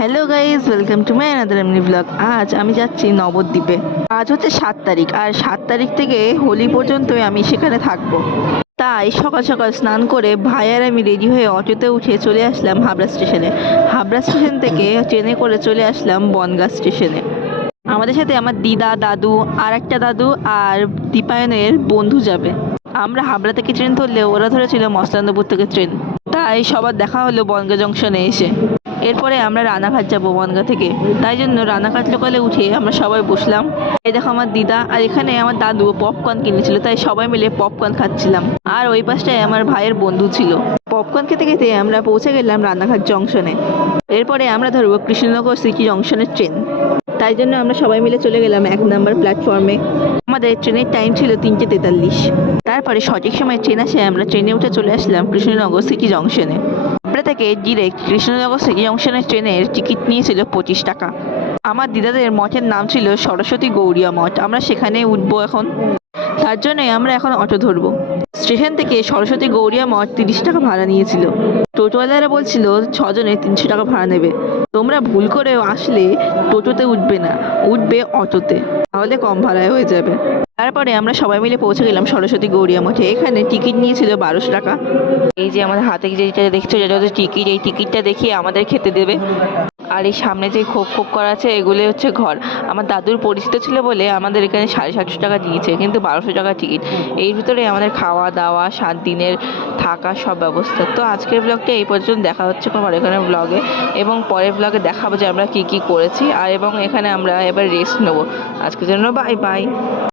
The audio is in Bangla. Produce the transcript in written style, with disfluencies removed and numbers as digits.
Hello guys, welcome to my another এমনি ব্লগ। আজ আমি যাচ্ছি নবদ্বীপে। আজ হচ্ছে 7 তারিখ, আর 7 তারিখ থেকে হোলি পর্যন্তই আমি সেখানে থাকবো। তাই সকাল সকাল স্নান করে ভাই আর আমি রেডি হয়ে অটোতে উঠে চলে আসলাম হাবড়া স্টেশনে। হাবড়া স্টেশন থেকে ট্রেনে করে চলে আসলাম বনগাঁ স্টেশনে। আমাদের সাথে আমার দিদা, দাদু, আর একটা দাদু আর দীপায়নের বন্ধু যাবে। আমরা হাবড়া থেকে ট্রেন ধরলে ওরা ধরেছিল মস্তানন্দপুর থেকে ট্রেন। তাই সবার দেখা হলো বনগাঁ জংশনে এসে। এরপরে আমরা রানাঘাট যাবো বনগাঁ থেকে, তাই জন্য রানাঘাট লোকালে উঠে আমরা সবাই বসলাম। এই দেখো আমার দিদা, আর এখানে আমার দাদু পপকর্ন কিনেছিল, তাই সবাই মিলে পপকর্ন খাচ্ছিলাম। আর ওই পাশটায় আমার ভাইয়ের বন্ধু ছিল। পপকর্ন খেতে খেতে আমরা পৌঁছে গেলাম রানাঘাট জংশনে। এরপরে আমরা ধরবো কৃষ্ণনগর সিটি জংশনের ট্রেন। তাই জন্য আমরা সবাই মিলে চলে গেলাম 1 নম্বর প্ল্যাটফর্মে। আমাদের ট্রেনের টাইম ছিল 3:43। তারপরে সঠিক সময় ট্রেন আসে, আমরা ট্রেনে উঠে চলে আসলাম কৃষ্ণনগর সিটি জংশনে। হাবড়া থেকে ডিরেক্ট কৃষ্ণনগর সিটি জংশনের ট্রেনের টিকিট নিয়েছিল 25 টাকা। আমার দিদাদের মঠের নাম ছিল সরস্বতী গৌড়িয়া মঠ। আমরা সেখানে উঠবো এখন, তার জন্যই আমরা এখন অটো ধরবো। স্টেশন থেকে সরস্বতী গৌড়িয়া মঠ 30 টাকা ভাড়া নিয়েছিল। টোটোওয়ালারা বলছিল 6 জনে 300 টাকা ভাড়া নেবে। তোমরা ভুল করে আসলে টোটোতে উঠবে না, উঠবে অটোতে, তাহলে কম ভাড়ায় হয়ে যাবে। তারপরে আমরা সবাই মিলে পৌঁছে গেলাম সরস্বতী গৌড়িয়া মঠে। এখানে টিকিট নিয়েছিল 1200 টাকা। এই যে আমাদের হাতে যেটা দেখছো, যেটা হচ্ছে টিকিট, এই টিকিটটা দেখিয়ে আমাদের খেতে দেবে। আর এই সামনে যে খোপ খোপ করা আছে, এগুলো হচ্ছে ঘর। আমার দাদুর পরিচিত ছিল বলে আমাদের এখানে 750 টাকা দিয়েছে, কিন্তু 1200 টাকা টিকিট। এর ভিতরে আমাদের খাওয়া দাওয়া, 7 দিনের থাকা, সব ব্যবস্থা। তো আজকের ব্লগটা এই পর্যন্ত, দেখা হচ্ছে কোনো এখানে ব্লগে, এবং পরের ব্লগে দেখাবো যে আমরা কি কি করেছি। আর এবং এখানে আমরা এবার রেস্ট নেবো। আজকের জন্য বাই বাই।